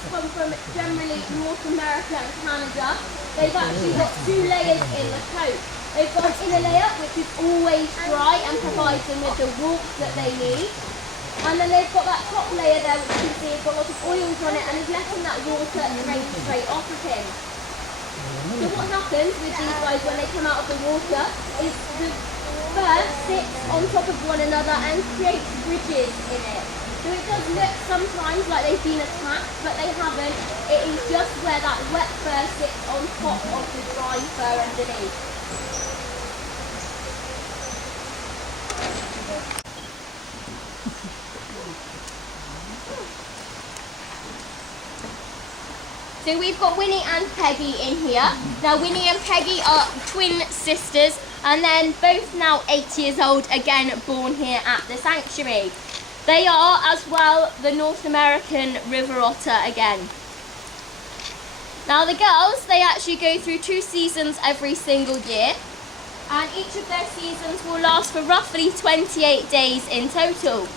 guys come from generally North America and Canada, they've actually got 2 layers in the coat. They've got an inner layer which is always dry and provides them with the warmth that they need. And then they've got that top layer there which you can see has got lots of oils on it and is letting that water drain straight off of him. So what happens with these guys when they come out of the water is the fur sits on top of one another and creates bridges in it. So it does look sometimes like they've been attacked, but they haven't. It is just where that wet fur sits on top of the dry fur underneath. So we've got Winnie and Peggy in here. Now Winnie and Peggy are twin sisters and then both now 8 years old, again born here at the sanctuary. They are as well the North American river otter again. Now the girls, they actually go through 2 seasons every single year and each of their seasons will last for roughly 28 days in total.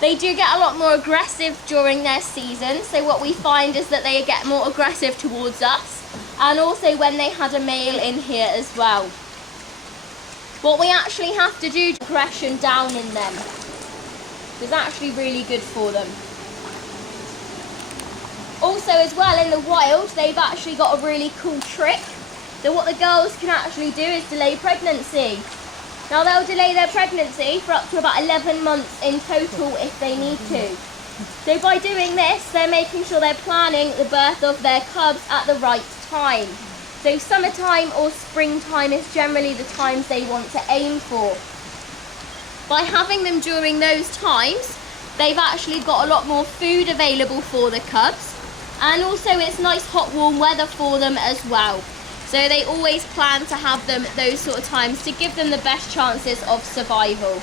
They do get a lot more aggressive during their season, so what we find is that they get more aggressive towards us and also when they had a male in here as well. What we actually have to do to aggression down in them is actually really good for them. Also as well in the wild, they've actually got a really cool trick. So what the girls can actually do is delay pregnancy. Now they'll delay their pregnancy for up to about 11 months in total if they need to. So by doing this, they're making sure they're planning the birth of their cubs at the right time. So summertime or springtime is generally the times they want to aim for. By having them during those times, they've actually got a lot more food available for the cubs. And also it's nice hot warm weather for them as well. So they always plan to have them those sort of times to give them the best chances of survival.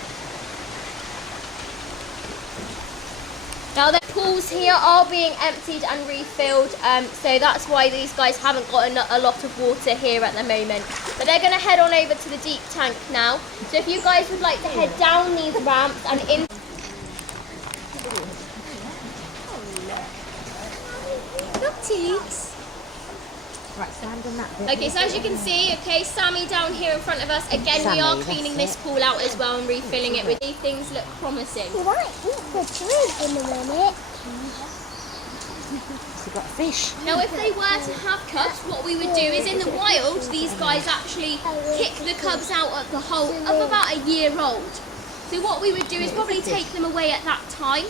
Now the pools here are being emptied and refilled, so that's why these guys haven't got a lot of water here at the moment. But they're going to head on over to the deep tank now. So if you guys would like to head down these ramps and in... Look, Teeks. Right, stand on that bit. Okay, so as you can see, okay, Sammy down here in front of us. Again, Sammy, we are cleaning this pool out as well and refilling it with these things look promising. You might eat the tree in a minute. We've got fish. Now, if they were to have cubs, what we would do is in the wild, these guys actually kick the cubs out at the hole of about a year old. So what we would do is probably take them away at that time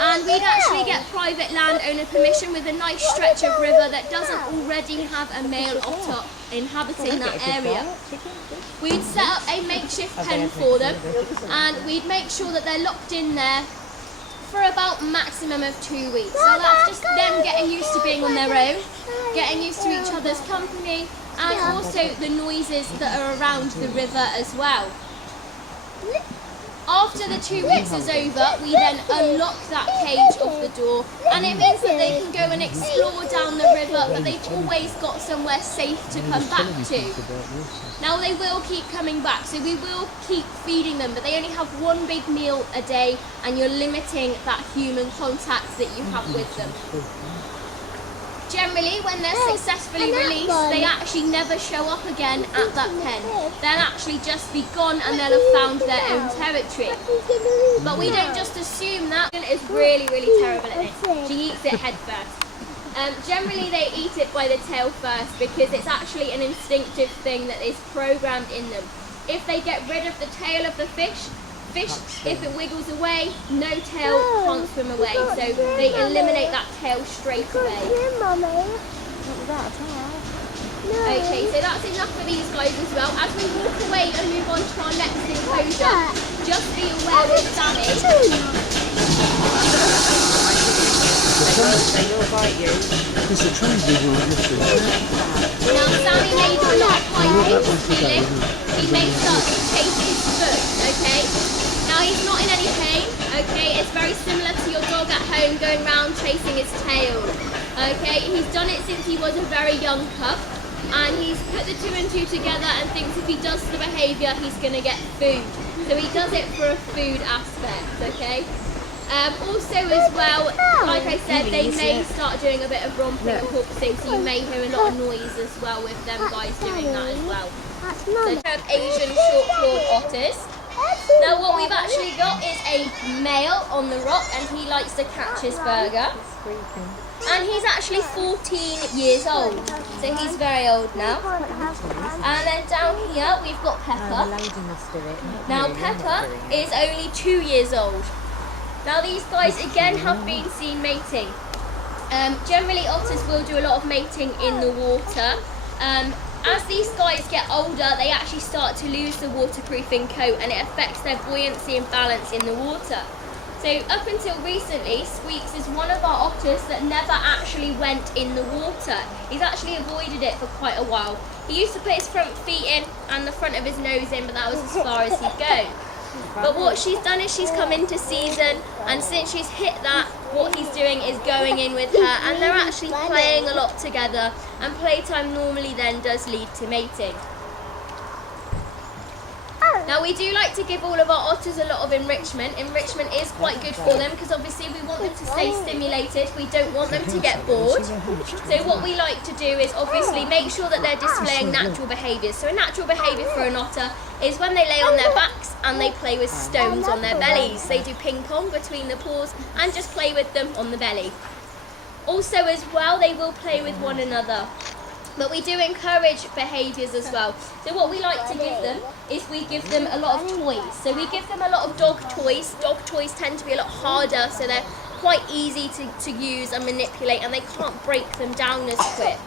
and we'd actually get private landowner permission with a nice stretch of river that doesn't already have a male otter inhabiting that area. We'd set up a makeshift pen for them and we'd make sure that they're locked in there for about maximum of 2 weeks. So that's just them getting used to being on their own, getting used to each other's company and also the noises that are around the river as well. After the 2 weeks is over, we then unlock that cage off the door and it means that they can go and explore down the river, but they've always got somewhere safe to come back to. Now they will keep coming back, so we will keep feeding them, but they only have 1 big meal a day and you're limiting that human contact that you have with them. Generally, when they're successfully released, they actually never show up again at that pen. They'll actually just be gone and they'll have found their own territory. But we don't just assume that. Is really, really terrible at this. She eats it head first. Generally, they eat it by the tail first because it's actually an instinctive thing that is programmed in them. If they get rid of the tail of the fish, if it wiggles away, no tail can't swim away, so they eliminate that tail straight away. Okay, so that's enough for these guys as well. As we walk away and move on to our next enclosure, just be aware with Sammy. They will bite you. It's a triangle one, isn't it? Now Sammy made a lot of high he makes up to chase his foot, okay? Now he's not in any pain, okay? It's very similar to your dog at home going around chasing his tail, okay? He's done it since he was a very young pup and he's put the 2 and 2 together and thinks if he does the behaviour he's going to get food. So he does it for a food aspect, okay? Also as well, like I said, they may start doing a bit of romping and porpoising, so you may hear a lot of noise as well with them guys doing that as well. That's So Mum. we have Asian short-clawed otters. Now what we've actually got is a male on the rock, and he likes to catch his burger. And he's actually 14 years old, so he's very old now. And then down here we've got Pepper. Now Pepper is only 2 years old. Now these guys again have been seen mating. Generally otters will do a lot of mating in the water. As these guys get older, they actually start to lose the waterproofing coat, and it affects their buoyancy and balance in the water. So up until recently, Squeaks is one of our otters that never actually went in the water. He's actually avoided it for quite a while. He used to put his front feet in and the front of his nose in, but that was as far as he'd go. But what she's done is she's come into season, and since she's hit that, what he's doing is going in with her, and they're actually playing a lot together, and playtime normally then does lead to mating. Now we do like to give all of our otters a lot of enrichment. Enrichment is quite good for them because obviously we want them to stay stimulated. We don't want them to get bored. So what we like to do is obviously make sure that they're displaying natural behaviours. So a natural behaviour for an otter is when they lay on their backs and they play with stones on their bellies. They do ping pong between the paws and just play with them on the belly. Also as well, they will play with one another. But we do encourage behaviours as well. So what we like to give them is we give them a lot of toys. So we give them a lot of dog toys. Dog toys tend to be a lot harder, so they're quite easy to use and manipulate, and they can't break them down as quick.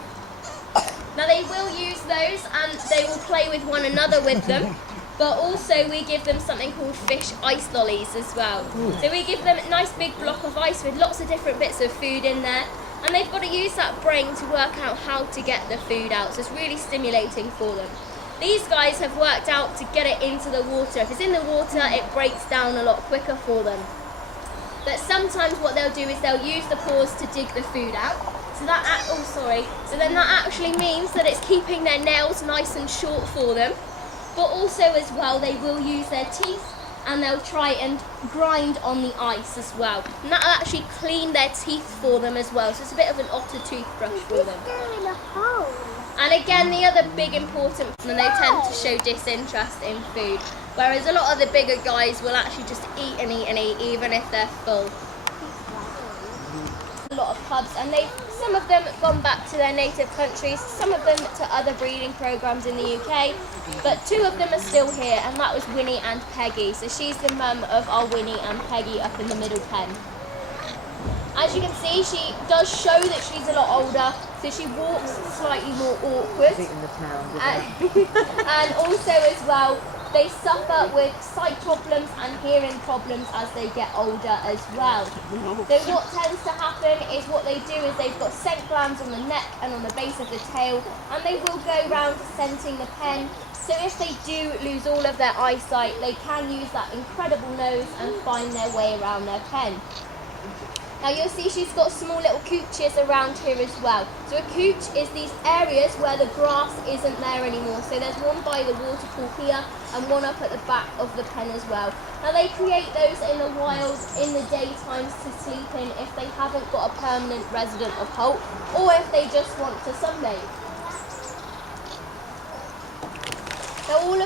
Now they will use those and they will play with one another with them. But also we give them something called fish ice lollies as well. So we give them a nice big block of ice with lots of different bits of food in there. And they've got to use that brain to work out how to get the food out. So it's really stimulating for them. These guys have worked out to get it into the water. If it's in the water, it breaks down a lot quicker for them. But sometimes what they'll do is they'll use the paws to dig the food out. So then that actually means that it's keeping their nails nice and short for them. But also as well, they will use their teeth and they'll try and grind on the ice as well. And that'll actually clean their teeth for them as well. So it's a bit of an otter toothbrush for them. And again, the other big important one, they tend to show disinterest in food. Whereas a lot of the bigger guys will actually just eat and eat and eat, even if they're full. A lot of cubs, and some of them have gone back to their native countries, some of them to other breeding programs in the UK, but 2 of them are still here, and that was Winnie and Peggy. So she's the mum of our Winnie and Peggy up in the middle pen. As you can see, she does show that she's a lot older, so she walks slightly more awkward. And also as well, they suffer with sight problems and hearing problems as they get older as well. So what tends to happen is what they do is they've got scent glands on the neck and on the base of the tail, and they will go round scenting the pen. So if they do lose all of their eyesight, they can use that incredible nose and find their way around their pen. Now you'll see she's got small little cooches around here as well. So a cooch is these areas where the grass isn't there anymore. So there's one by the waterfall here and one up at the back of the pen as well. Now they create those in the wild in the daytimes to sleep in if they haven't got a permanent resident of Holt, or if they just want to sunbathe. Now all of